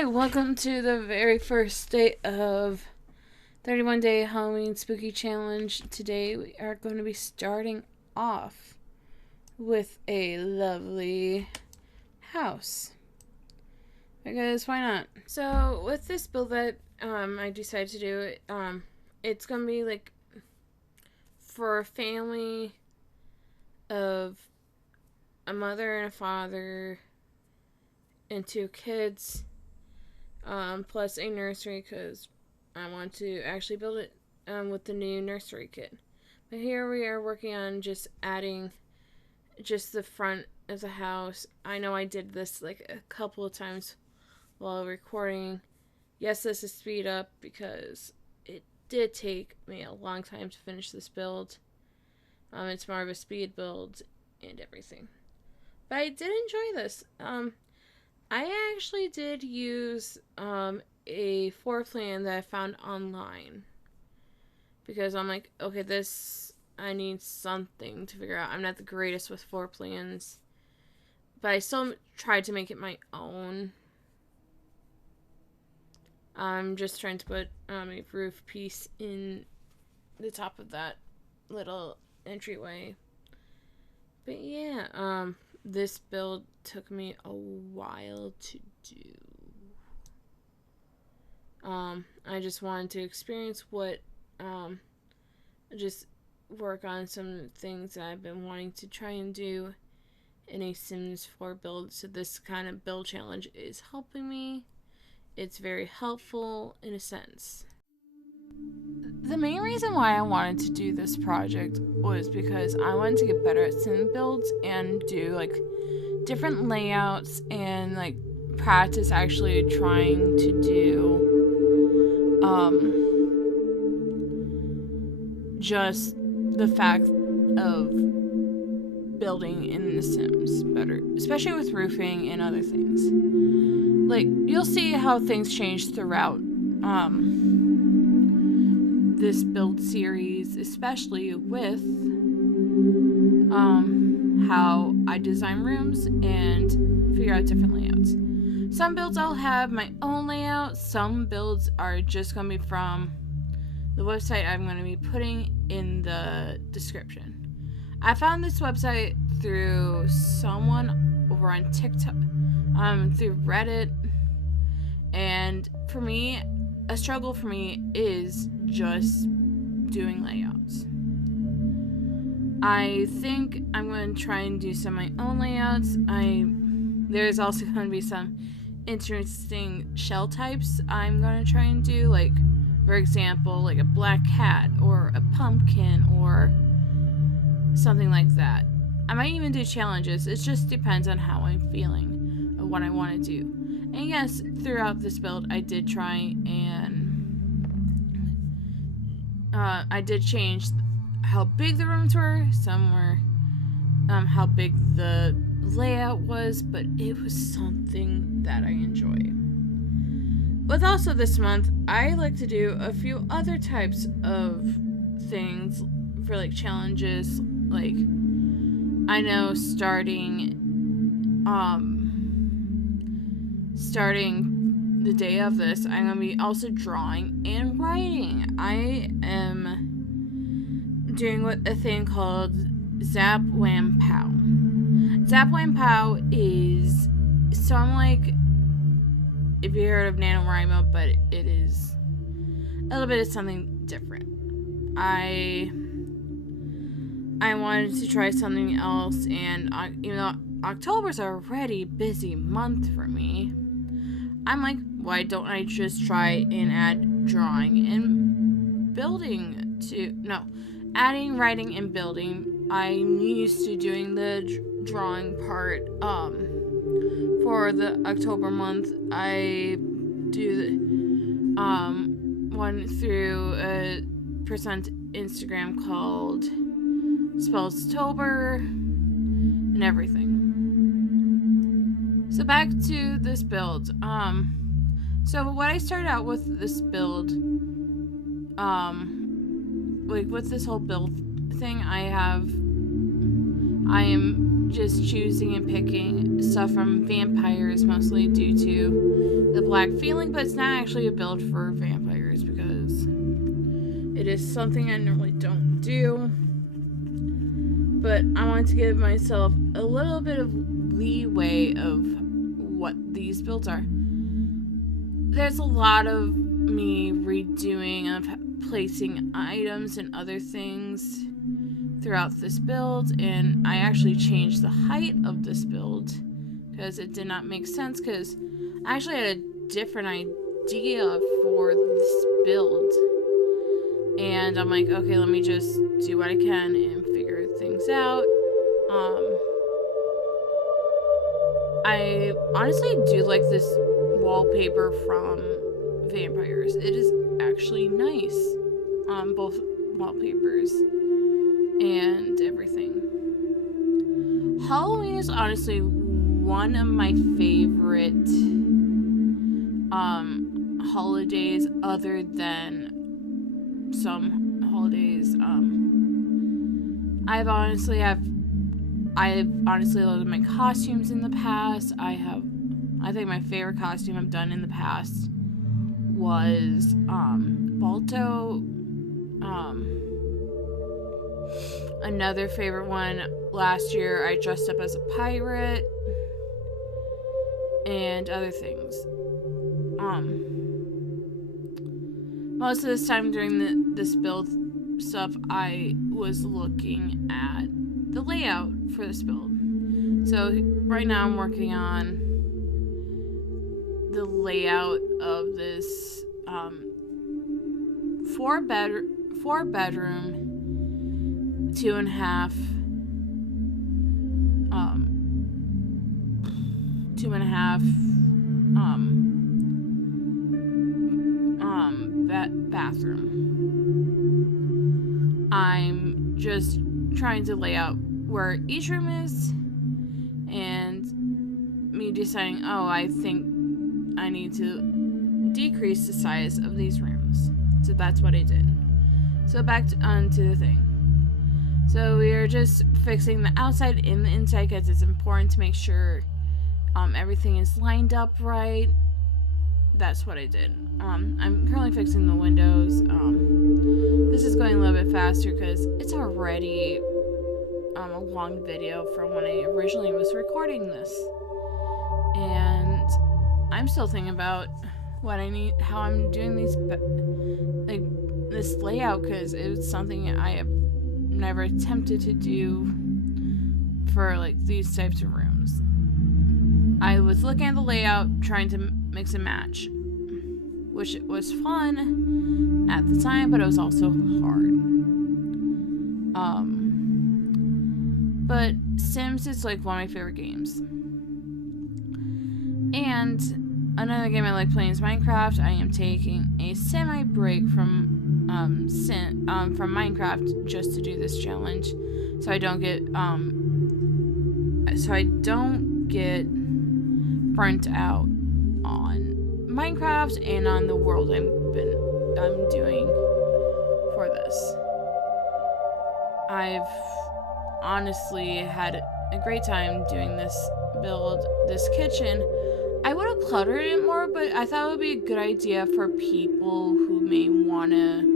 Hi, welcome to the very first day of 31 Day Halloween Spooky Challenge. Today we are going to be starting off with a lovely house. Because why not? So with this build that I decided to do, it's going to be like for a family of a mother and a father and 2 kids. Plus a nursery because I want to actually build it with the new nursery kit. But here we are working on just adding just the front of the house. I know I did this like a couple of times while recording. Yes, this is speed up because it did take me a long time to finish this build. It's more of a speed build and everything. But I did enjoy this. I actually did use a floor plan that I found online because I'm like, okay, I need something to figure out. I'm not the greatest with floor plans, but I still tried to make it my own. I'm just trying to put a roof piece in the top of that little entryway. But yeah, this build took me a while to do. I just wanted to experience just work on some things that I've been wanting to try and do in a Sims 4 build. So this kind of build challenge is helping me. It's very helpful in a sense. The main reason why I wanted to do this project was because I wanted to get better at sim builds and do like different layouts and like practice actually trying to do just the fact of building in the Sims better, especially with roofing and other things. Like you'll see how things change throughout this build series, especially with how I design rooms and figure out different layouts. Some builds I'll have my own layout. Some builds are just going to be from the website I'm going to be putting in the description. I found this website through someone over on TikTok, through Reddit, and for me, a struggle for me is just doing layouts. I think I'm going to try and do some of my own layouts. There's also going to be some interesting shell types I'm going to try and do, like for example like a black cat or a pumpkin or something like that. I might even do challenges. It just depends on how I'm feeling or what I want to do. And yes, throughout this build I did try and I did change how big the rooms were. Some were how big the layout was, but it was something that I enjoy. But also this month, I like to do a few other types of things for like challenges. Like I know starting the day of this, I'm gonna be also drawing and writing. I am doing a thing called Zap Wham Pow. Zap Wham Pow is some like, if you heard of NaNoWriMo, but it is a little bit of something different. I wanted to try something else, and even though October's a already busy month for me, I'm like, why don't I just try and add drawing and building to, no, adding writing and building. I'm used to doing the drawing part for the October month. I do the one through a person on Instagram called Spellstober and everything. So back to this build. So what I started out with this build, like with this whole build thing, I am just choosing and picking stuff from vampires, mostly due to the black feeling, but it's not actually a build for vampires because it is something I normally don't do. But I want to give myself a little bit of leeway of what these builds are. There's a lot of me redoing of placing items and other things throughout this build, and I actually changed the height of this build because it did not make sense, because I actually had a different idea for this build, and I'm like, okay, let me just do what I can and figure things out. I honestly do like this wallpaper from Vampires. It is actually nice, both wallpapers and everything. Halloween is honestly one of my favorite holidays, other than some holidays. I've honestly loved my costumes in the past. I think my favorite costume I've done in the past was Balto. Another favorite one, last year I dressed up as a pirate and other things. Most of this time during this build stuff, I was looking at the layout for this build. So right now I'm working on the layout of this 4-bedroom, 2.5 bathroom. I'm just trying to lay out where each room is, and me deciding, I think I need to decrease the size of these rooms. So that's what I did. So back onto the thing. So we are just fixing the outside and the inside because it's important to make sure everything is lined up right. That's what I did. I'm currently fixing the windows. This is going a little bit faster because it's already a long video from when I originally was recording this. And I'm still thinking about what I need, how I'm doing these, this layout, because it's something I have never attempted to do for these types of rooms. I was looking at the layout, trying to mix and match, which was fun at the time, but it was also hard. But Sims is one of my favorite games. And another game I like playing is Minecraft. I am taking a semi-break from Minecraft just to do this challenge, so I don't get burnt out on Minecraft and on the world I'm doing for this. I've honestly had a great time doing this build, this kitchen. I would have cluttered it more, but I thought it would be a good idea for people who may want to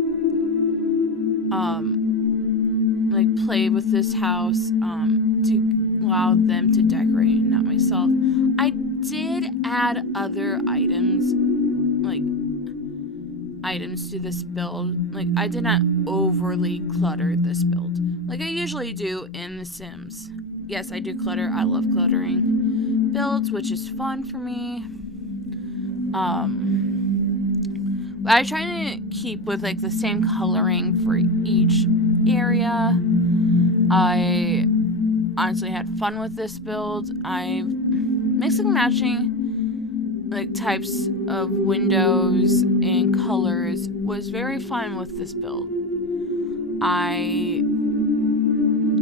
play with this house, to allow them to decorate, not myself. I did add other items to this build. I did not overly clutter this build like I usually do in The Sims. Yes, I do clutter. I love cluttering builds, which is fun for me. But I try to keep with the same coloring for each area. I honestly had fun with this build. I've mixing and matching types of windows and colors was very fun with this build. I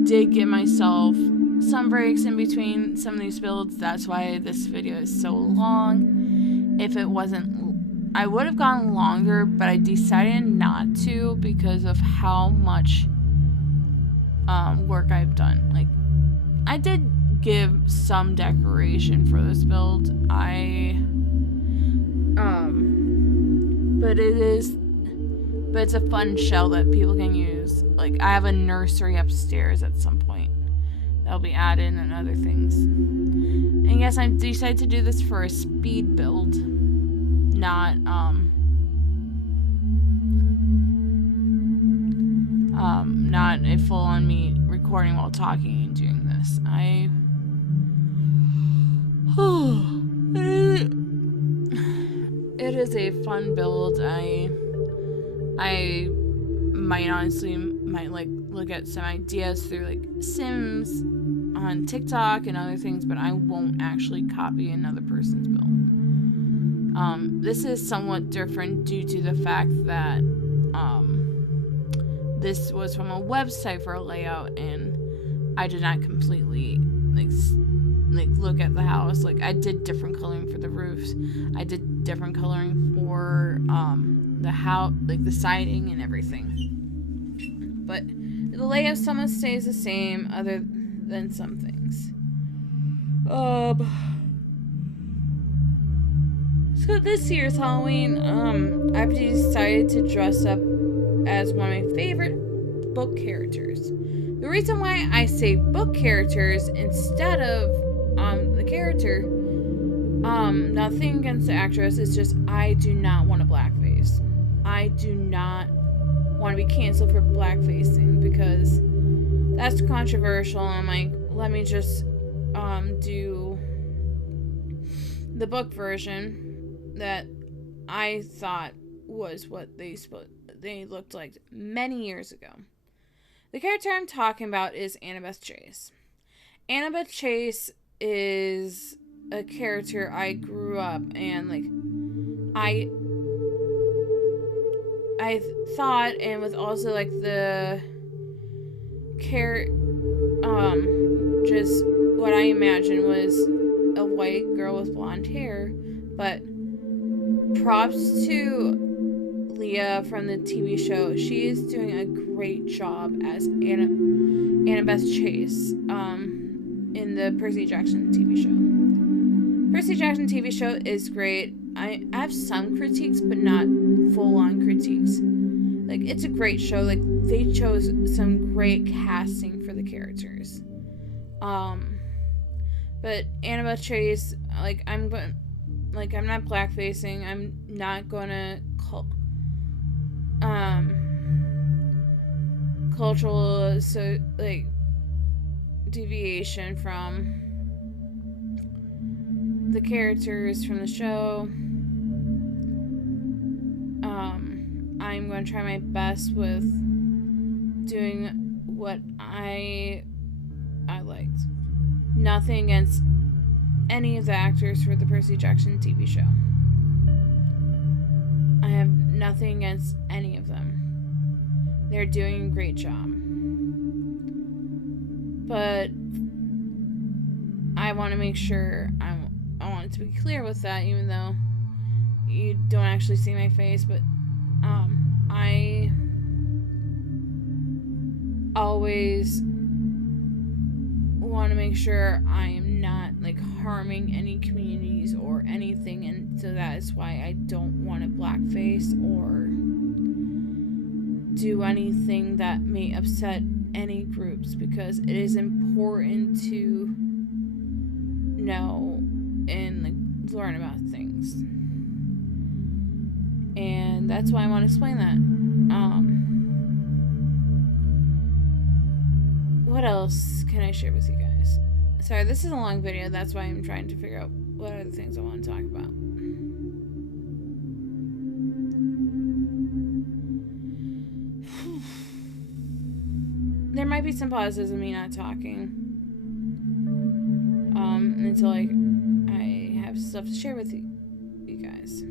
did give myself some breaks in between some of these builds. That's why this video is so long. If it wasn't, I would have gone longer, but I decided not to because of how much work I've done. I did give some decoration for this build. But it's a fun shell that people can use. Like, I have a nursery upstairs at some point that'll be added and other things. And yes, I decided to do this for a speed build, not not a full-on me recording while talking and doing this. It is a fun build. I might honestly like look at some ideas through like Sims on TikTok and other things, but I won't actually copy another person's build. This is somewhat different due to the fact that this was from a website for a layout, and I did not completely like look at the house. Like, I did different coloring for the roofs. I did different coloring for the house, like the siding and everything. But the layout somewhat stays the same, other than some things. So this year's Halloween, I've decided to dress up as one of my favorite book characters. The reason why I say book characters instead of the character, nothing against the actress, it's just I do not want a blackface. I do not want to be canceled for blackfacing because that's controversial. I'm like, let me just do the book version that I thought was what they looked like many years ago. The character I'm talking about is Annabeth Chase. Annabeth Chase is a character I grew up and like I thought, and with also like the just what I imagined was a white girl with blonde hair. But props to Leah from the TV show. She is doing a great job as Annabeth Chase in the Percy Jackson TV show. Percy Jackson TV show is great. I have some critiques, but not full-on critiques. Like, it's a great show. Like, they chose some great casting for the characters. But Annabeth Chase, like, I'm not blackfacing. I'm not gonna cultural deviation from the characters from the show. I'm going to try my best with doing what I liked. Nothing against any of the actors for the Percy Jackson TV show. I have nothing against any of them. They're doing a great job. But I want to make sure I want it to be clear with that, even though you don't actually see my face, but I always want to make sure I am not like harming any communities or anything, and so that is why I don't want to blackface or do anything that may upset any groups, because it is important to know and like learn about things. And that's why I want to explain that. What else can I share with you guys? Sorry, this is a long video. That's why I'm trying to figure out what other things I want to talk about. There might be some pauses of me not talking. Until I have stuff to share with you guys.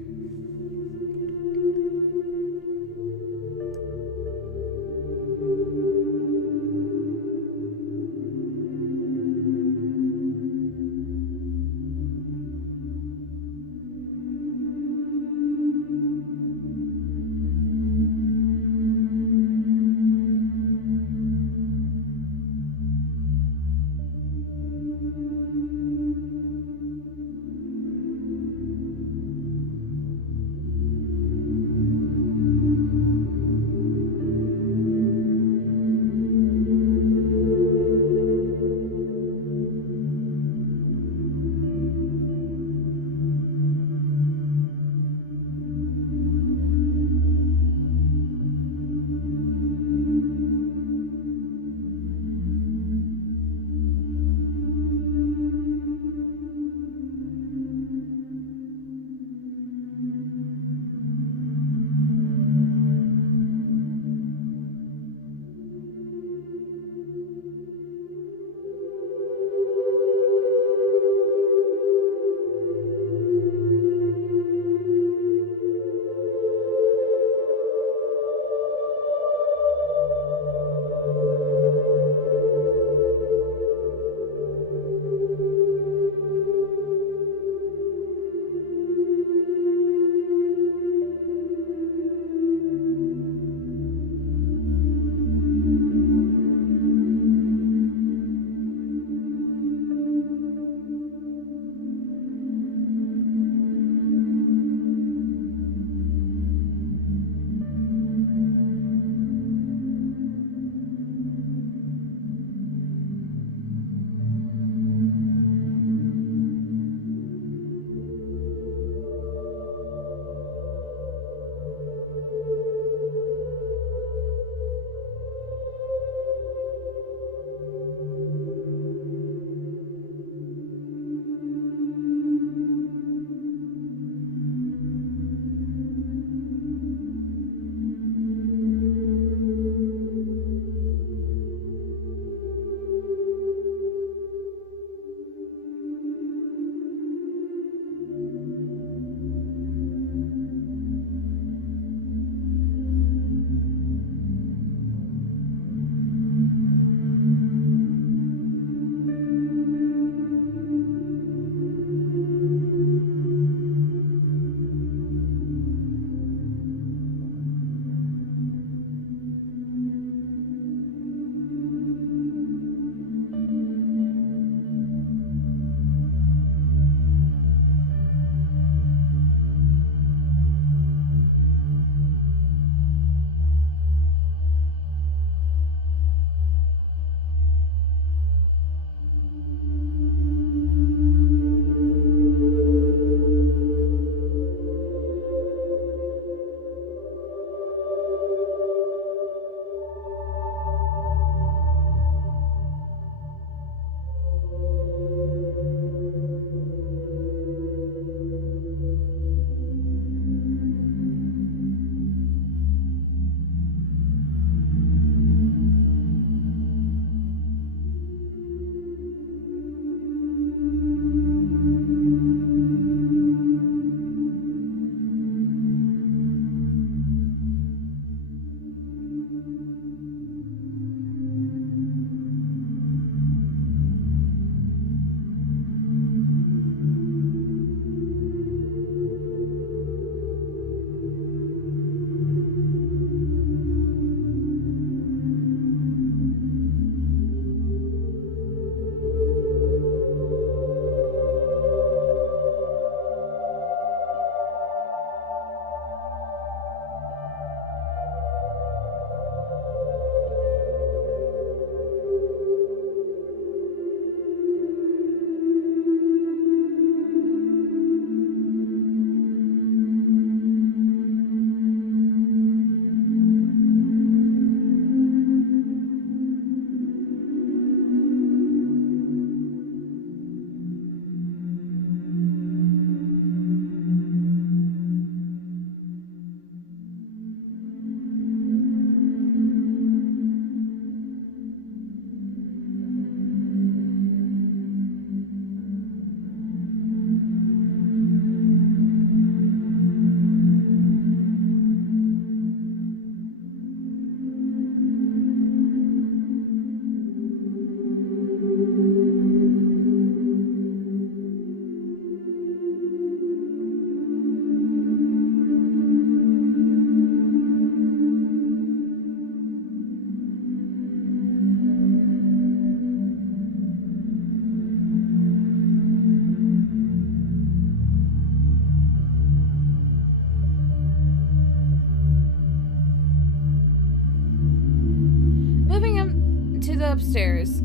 go upstairs.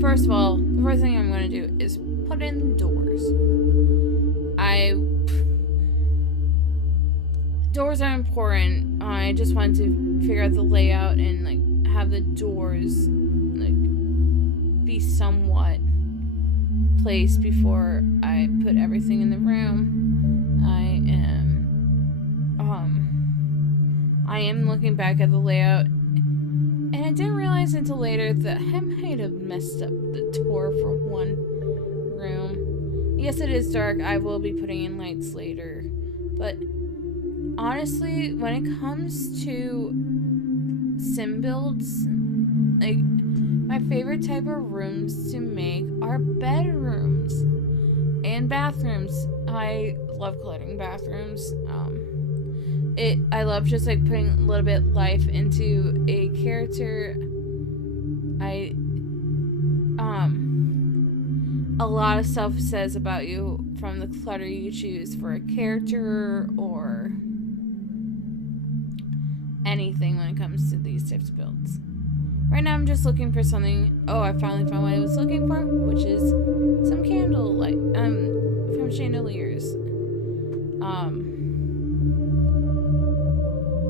First of all, the first thing I'm gonna do is put in doors. Doors are important. I just want to figure out the layout and like have the doors like be somewhat placed before I put everything in the room. I am looking back at the layout, and I didn't realize until later that I might have messed up the door for one room. Yes, it is dark. I will be putting in lights later, but honestly, when it comes to sim builds, like, my favorite type of rooms to make are bedrooms and bathrooms. I love cluttering bathrooms. I love just like putting a little bit life into a character. A lot of stuff says about you from the clutter you choose for a character or anything when it comes to these types of builds. Right now I'm just looking for something. Oh, I finally found what I was looking for, which is some candle light from chandeliers.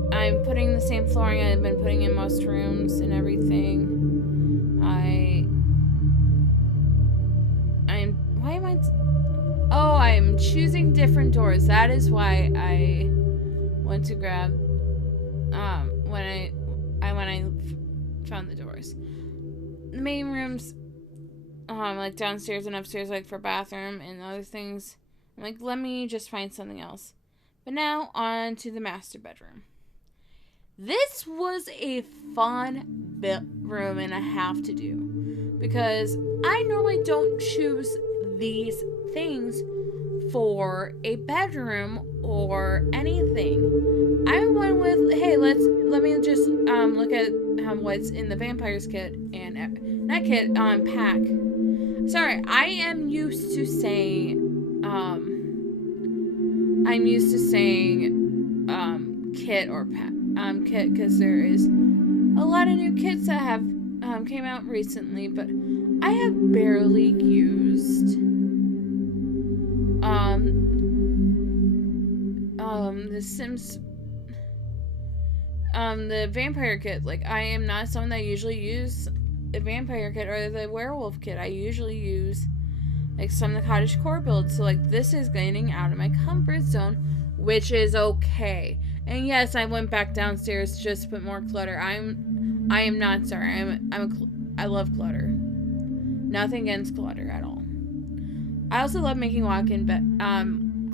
I'm putting the same flooring I've been putting in most rooms and everything. I'm choosing different doors. That is why I went to grab when I found the doors. The main rooms, like downstairs and upstairs, like for bathroom and other things. I'm like, let me just find something else. But now on to the master bedroom. This was a fun room and a half to do because I normally don't choose these things for a bedroom or anything. I went with, hey, let me just look at what's in the vampires kit and not kit pack. Sorry, I am used to saying kit or pack. Kit because there is a lot of new kits that have came out recently, but I have barely used the Sims the vampire kit. Like, I am not someone that usually use a vampire kit or the werewolf kit. I usually use like some of the cottage core builds, so like this is getting out of my comfort zone, which is okay. And yes, I went back downstairs just to put more clutter. I am not sorry. I love clutter. Nothing against clutter at all. I also love making walk-in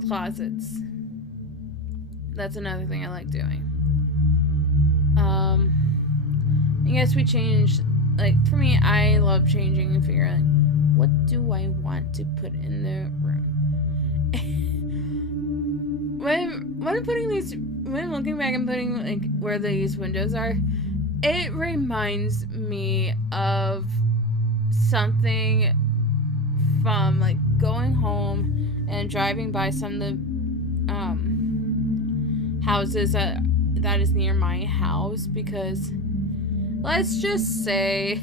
closets. That's another thing I like doing. I guess we changed. Like, for me, I love changing and figuring what do I want to put in the room. when looking back and putting like where these windows are, it reminds me of something from like going home and driving by some of the houses that is near my house, because let's just say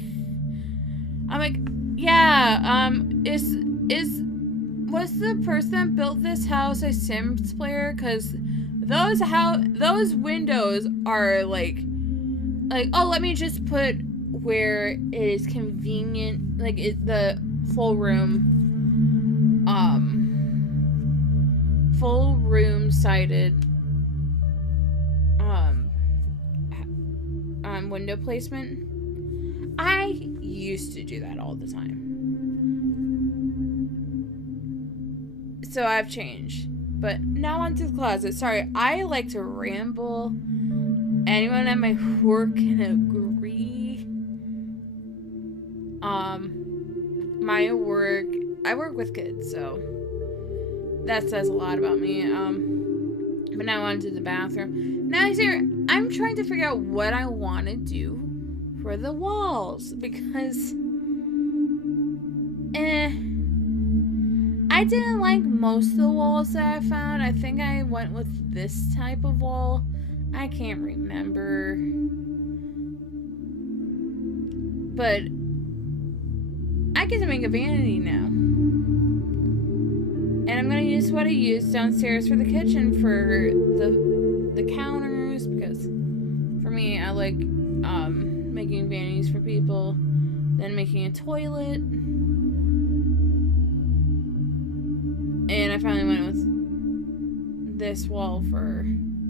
I'm like, yeah, was the person that built this house a Sims player? Because those windows are like, oh, let me just put where it is convenient, like the full room sided window placement. I used to do that all the time. So I've changed. But now onto the closet. Sorry, I like to ramble. Anyone at my work can agree. I work with kids, so that says a lot about me. But now onto the bathroom. Now here, I'm trying to figure out what I want to do for the walls, because I didn't like most of the walls that I found. I think I went with this type of wall. I can't remember. But I get to make a vanity now. And I'm going to use what I used downstairs for the kitchen for the counters, because for me, I like making vanities for people, then making a toilet. And I finally went with this wall for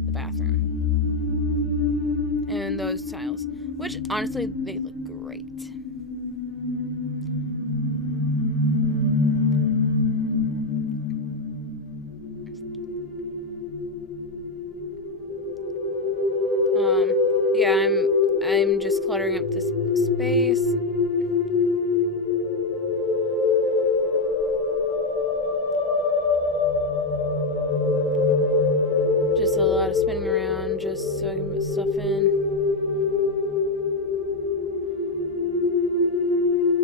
the bathroom. And those tiles, which honestly, they look great. Yeah, I'm just cluttering up this space. Just a lot of spinning around just so I can put stuff in.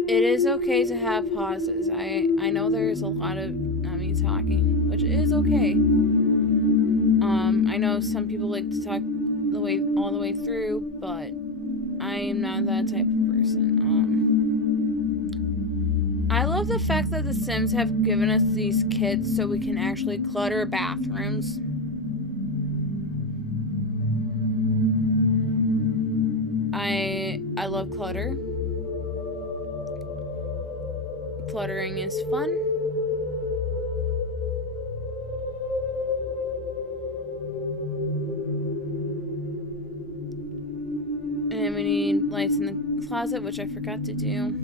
It is okay to have pauses. I know there's a lot of not me talking, which is okay. I know some people like to talk all the way through, but I am not that type of person. I love the fact that The Sims have given us these kits so we can actually clutter bathrooms. I love clutter. Cluttering is fun. And we need lights in the closet, which I forgot to do.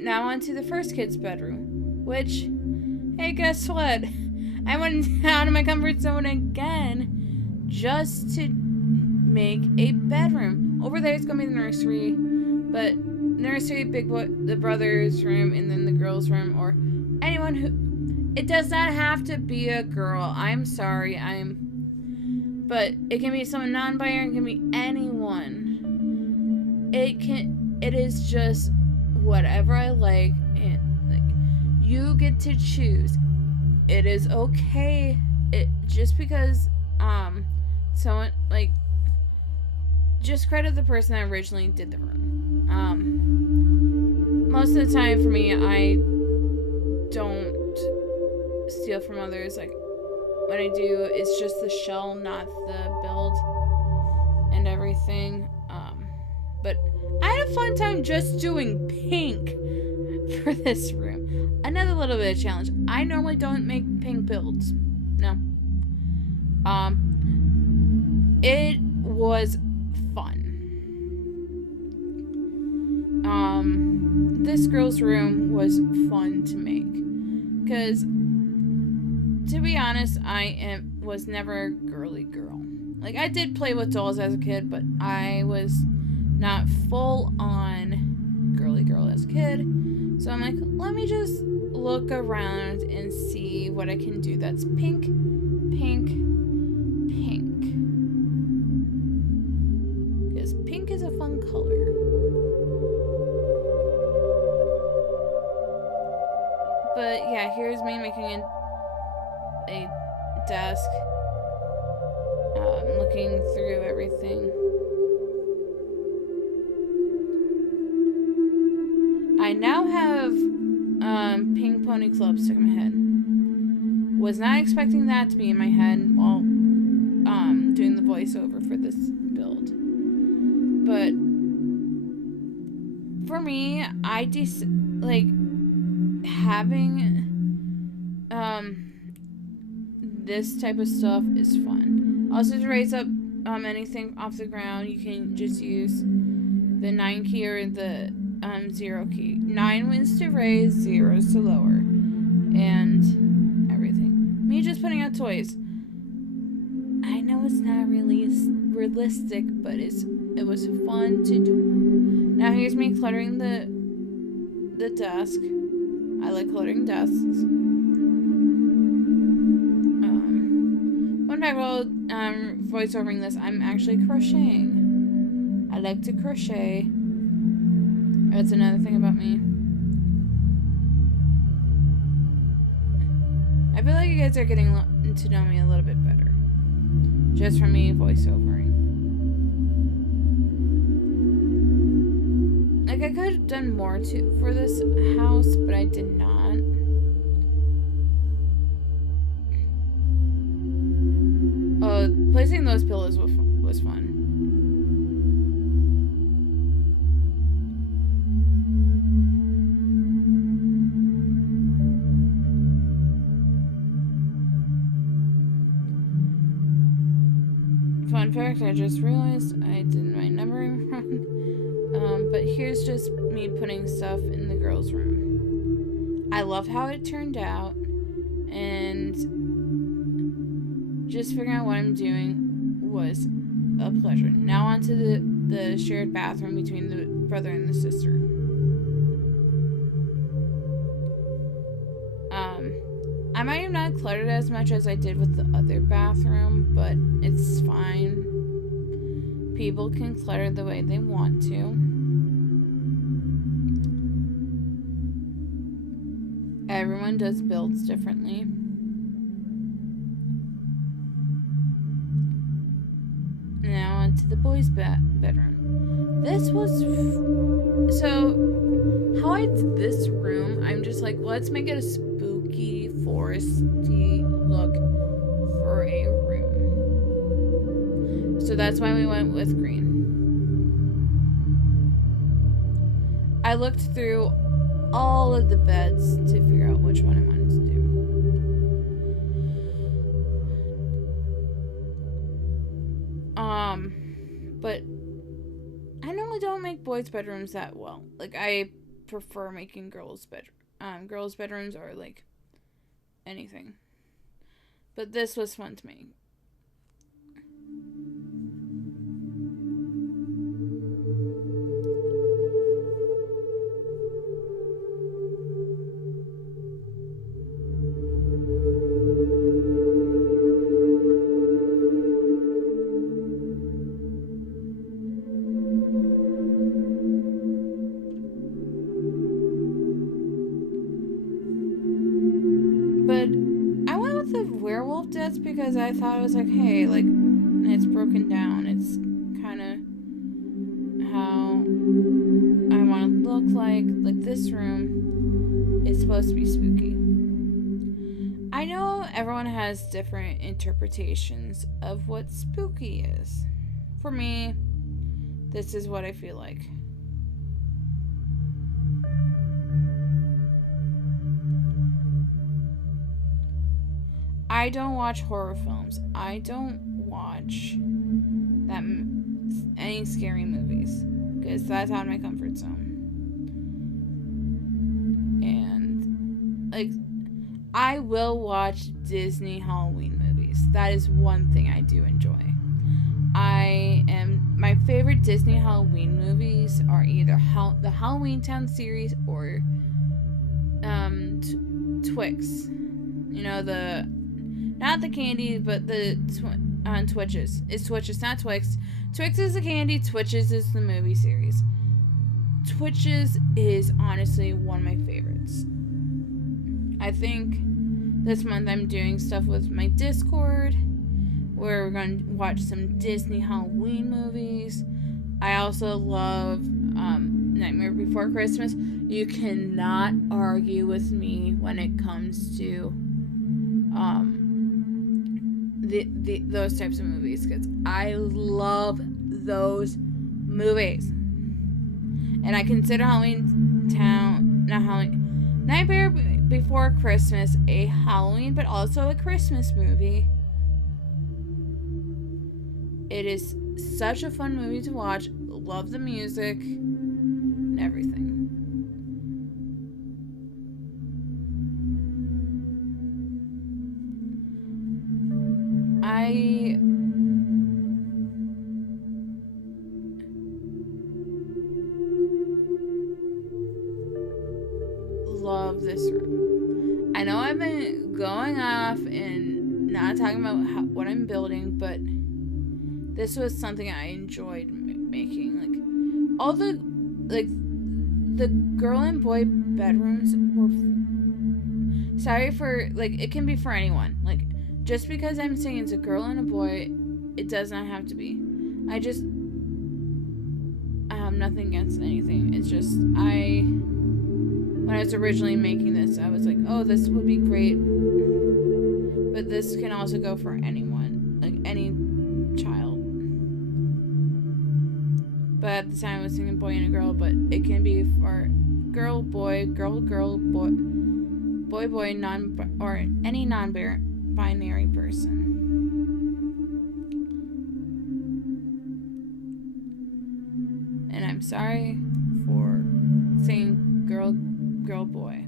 Now on to the first kid's bedroom, which, hey, guess what? I went out of my comfort zone again just to make a bedroom. Over there, it's gonna be the nursery, but nursery, the brother's room, and then the girl's room, or anyone who. It does not have to be a girl. I'm sorry, but it can be someone non-binary. It can be anyone. It is just whatever I like, and like you get to choose. It is okay. Just because someone like just credit the person that originally did the room. Most of the time for me, I don't steal from others. Like when I do, it's just the shell, not the build and everything. But I had a fun time just doing pink for this room. Another little bit of challenge. I normally don't make pink builds. No. It was fun. This girl's room was fun to make. Because, to be honest, was never a girly girl. Like, I did play with dolls as a kid, but I was not full on girly girl as a kid. So I'm like, let me just look around and see what I can do that's pink, pink, pink. Because pink is a fun color. But yeah, here's me making a desk. Looking through everything. I now have Pink Pony Club stuck in my head. Was not expecting that to be in my head while doing the voiceover for this build. But for me, like having this type of stuff is fun. Also, to raise up anything off the ground, you can just use the 9 key or the 0 key. 9 is to raise, 0 is to lower, and everything. Me just putting out toys. I know it's not really realistic, but it was fun to do. Now here's me cluttering the desk. I like cluttering desks. Fun fact, while voiceovering this, I'm actually crocheting. I like to crochet. That's another thing about me. I feel like you guys are getting to know me a little bit better. Just from me voiceovering. Like, I could have done more for this house, but I did not. Placing those pillows was fun. Fun fact, I just realized I did my numbering wrong. But here's just me putting stuff in the girls' room. I love how it turned out, and just figuring out what I'm doing was a pleasure. Now on to the shared bathroom between the brother and the sister. I might have not cluttered as much as I did with the other bathroom, but it's fine. People can clutter the way they want to. Everyone does builds differently. Now on to the boys' bedroom. This was... So, how I did this room, I'm just like, let's make it a spooky, foresty look for a room. So that's why we went with green. I looked through all of the beds to figure out which one I wanted to do. But I normally don't make boys' bedrooms that well. Like, I prefer making girls' bedrooms or like anything. But this was fun to make. Because I thought it was like, hey, like, it's broken down. It's kind of how I want to look like. Like, this room is supposed to be spooky. I know everyone has different interpretations of what spooky is. For me, this is what I feel like. I don't watch horror films. I don't watch any scary movies because that's out of my comfort zone. And like, I will watch Disney Halloween movies. That is one thing I do enjoy. My favorite Disney Halloween movies are either the Halloween Town series or Twix. You know, not the candy, but the Twitches. It's Twitches, not Twix. Twix is the candy, Twitches is the movie series. Twitches is honestly one of my favorites. I think this month I'm doing stuff with my Discord where we're going to watch some Disney Halloween movies. I also love Nightmare Before Christmas. You cannot argue with me when it comes to those types of movies because I love those movies. And I consider Nightmare Before Christmas a Halloween but also a Christmas movie. It is such a fun movie to watch. Love the music and everything. I love this room. I know I've been going off and not talking about what I'm building, but this was something I enjoyed making. Like, all the girl and boy bedrooms were sorry for, like, it can be for anyone. Like, just because I'm saying it's a girl and a boy, it does not have to be. I have nothing against anything. It's just, when I was originally making this, I was like, oh, this would be great. But this can also go for anyone. Like, any child. But at the time I was thinking boy and a girl, but it can be for girl, boy, girl, girl, boy, boy, boy, or any non-binary person. And I'm sorry for saying girl, girl, boy.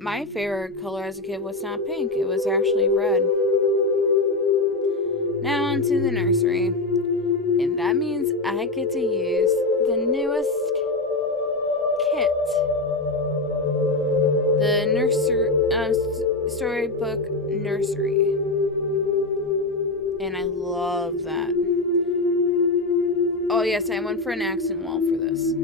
My favorite color as a kid was not pink, it was actually red. Now on to the nursery. And that means I get to use the newest kit. The storybook nursery. And I love that. Oh yes, I went for an accent wall for this.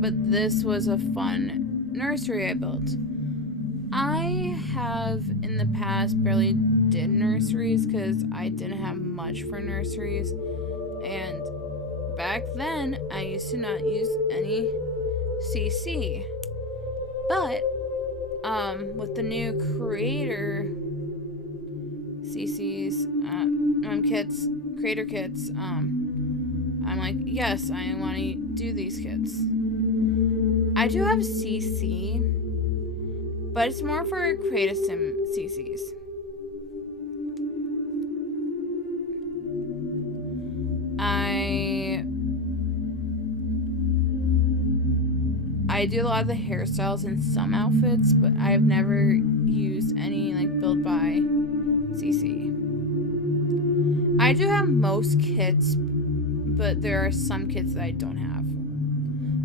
But this was a fun nursery I built. I have in the past barely did nurseries because I didn't have much for nurseries, and back then I used to not use any CC. But with the new creator CCs, creator kits, I'm like, yes, I want to do these kits. I do have CC, but it's more for Create a Sim CCs. I do a lot of the hairstyles in some outfits, but I've never used any like built by CC. I do have most kits, but there are some kits that I don't have,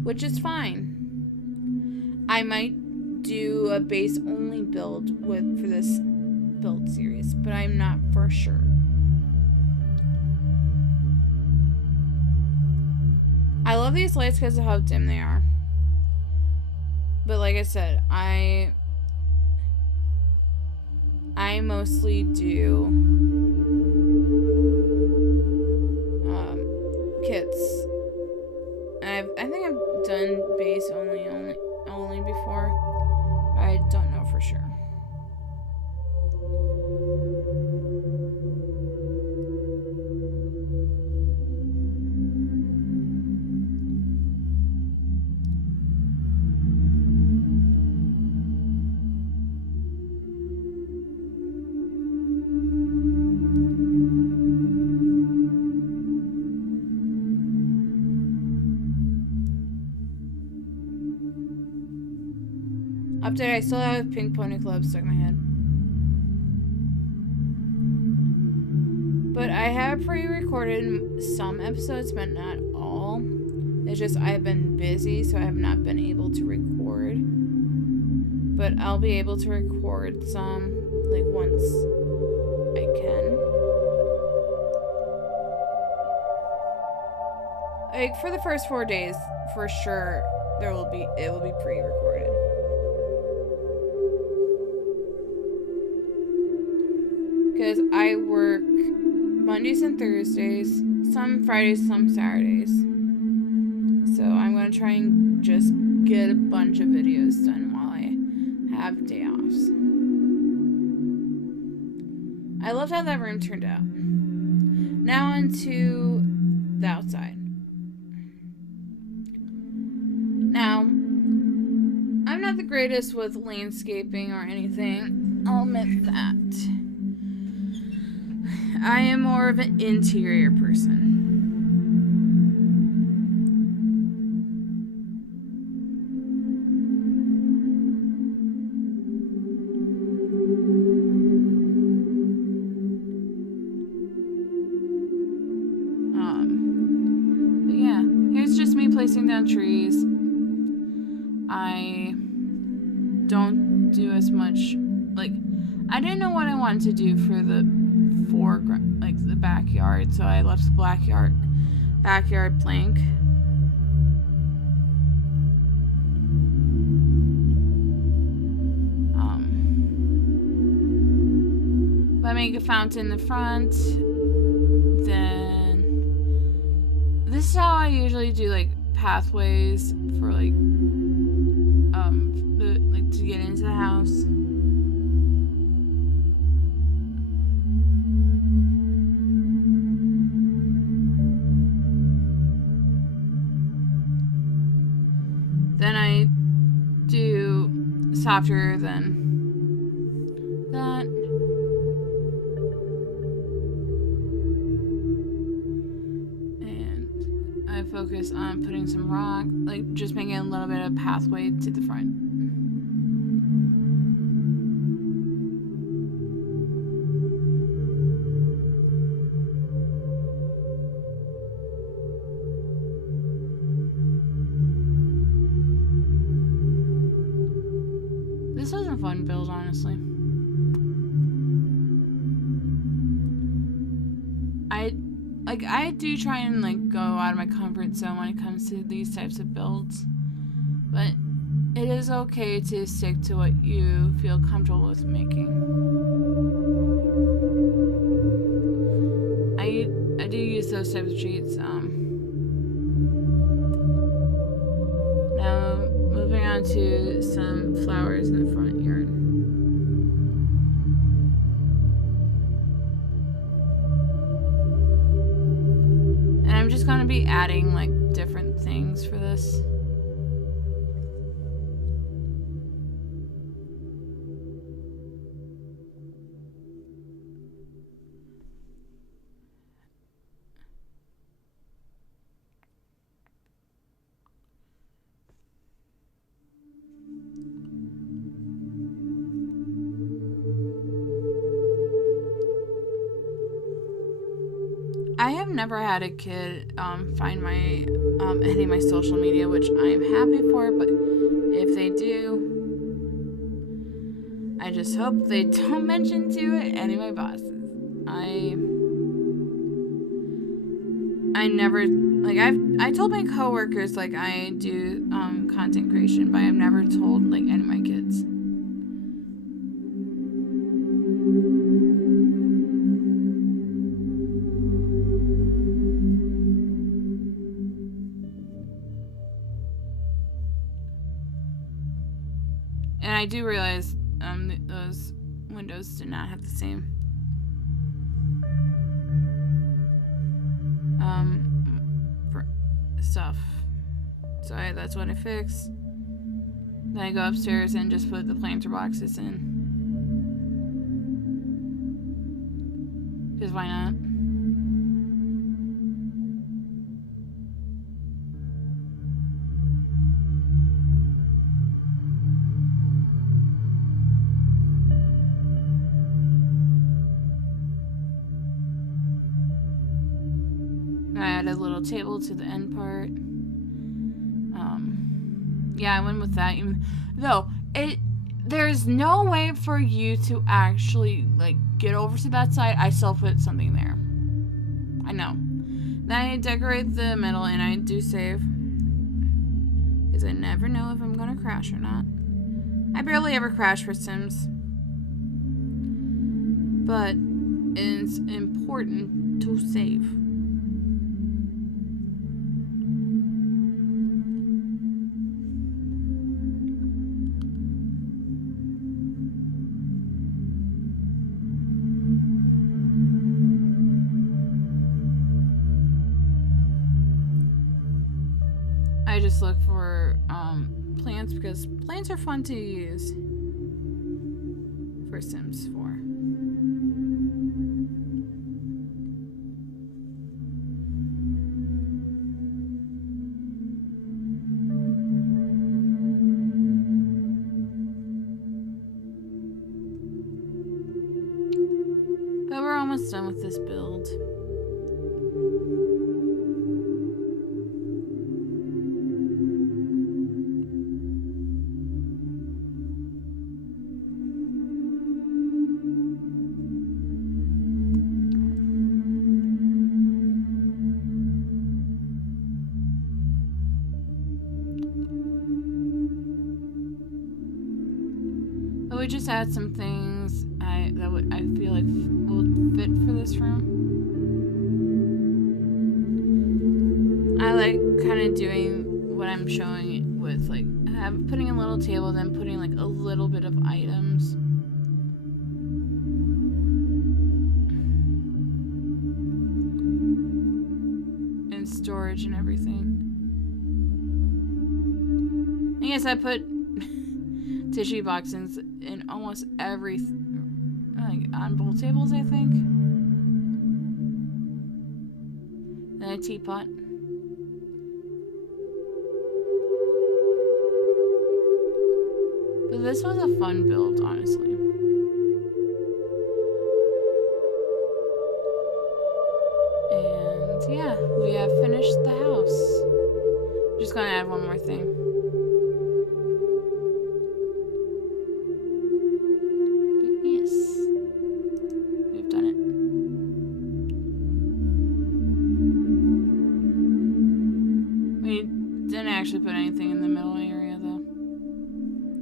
which is fine. I might do a base only build for this build series, but I'm not for sure. I love these lights because of how dim they are. But like I said, I mostly do kits. And I think I've done base only before. I don't know for sure. Update, I still have Pink Pony Club stuck in my head. But I have pre-recorded some episodes, but not all. It's just I've been busy, so I have not been able to record. But I'll be able to record some, like, once I can. Like, for the first 4 days, for sure, it will be pre-recorded. Because I work Mondays and Thursdays, some Fridays, some Saturdays. So I'm going to try and just get a bunch of videos done while I have day offs. I loved how that room turned out. Now on to the outside. Now, I'm not the greatest with landscaping or anything. I'll admit that. I am more of an interior person. But yeah, here's just me placing down trees. I don't do as much, like, I didn't know what I wanted to do for the foreground, like the backyard, so I left the backyard blank. But I make a fountain in the front. Then this is how I usually do like pathways for like to get into the house. Then I do softer than that. And I focus on putting some rock, like just making a little bit of pathway to the front. This was a fun build, honestly. I do try and like go out of my comfort zone when it comes to these types of builds, but it is okay to stick to what you feel comfortable with making. I do use those types of treats. Now moving on to some flowers in the front yard. I'm just going to be adding like different things for this. I have never had a kid find my any of my social media, which I am happy for, but if they do, I just hope they don't mention to it any of my bosses. I never, like, I told my coworkers like I do content creation, but I've never told like any of my kids. And I do realize those windows did not have the same stuff. So that's what I fixed. Then I go upstairs and just put the planter boxes in. Because why not? I added a little table to the end part. Yeah, I went with that. Even though there's no way for you to actually like get over to that side. I still put something there. I know. Then I decorate the middle, and I do save because I never know if I'm gonna crash or not. I barely ever crash for Sims, but it's important to save. I just look for plants because plants are fun to use for Sims 4. But we're almost done with this build. would just add some things I feel like will fit for this room. I like kind of doing what I'm showing with like putting a little table, then putting like a little bit of items. And storage and everything. I guess I put tissue boxes in almost every, like on both tables, I think. And a teapot. But this was a fun build, honestly. And yeah, we have finished the house. Just gonna add one more thing. But yes, we've done it. We didn't actually put anything in the middle area though.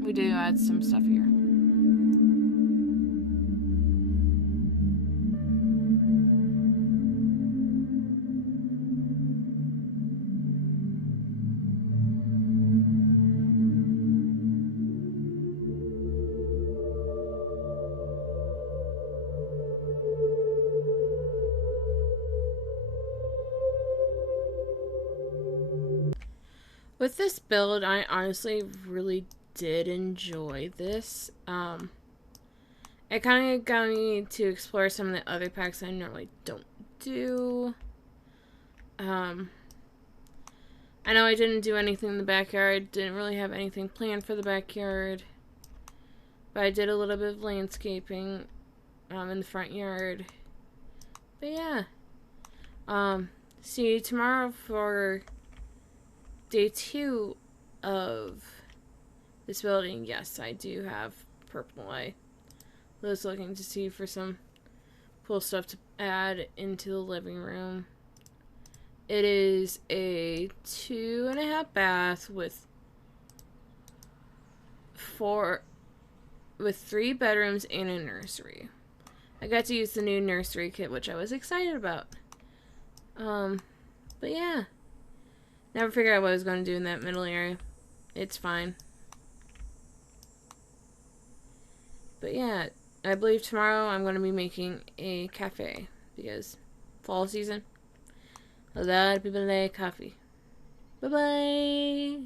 We do add some stuff here. With this build, I honestly really did enjoy this. It kind of got me to explore some of the other packs I normally don't do. I know I didn't do anything in the backyard, didn't really have anything planned for the backyard, but I did a little bit of landscaping in the front yard. But yeah, see you tomorrow for day 2 of this building. Yes, I do have purple. I was looking to see for some cool stuff to add into the living room. It is a 2.5 bath with 3 bedrooms and a nursery. I got to use the new nursery kit, which I was excited about. But yeah. Never figured out what I was going to do in that middle area. It's fine. But yeah, I believe tomorrow I'm going to be making a cafe. Because fall season, a lot of people like coffee. Bye-bye!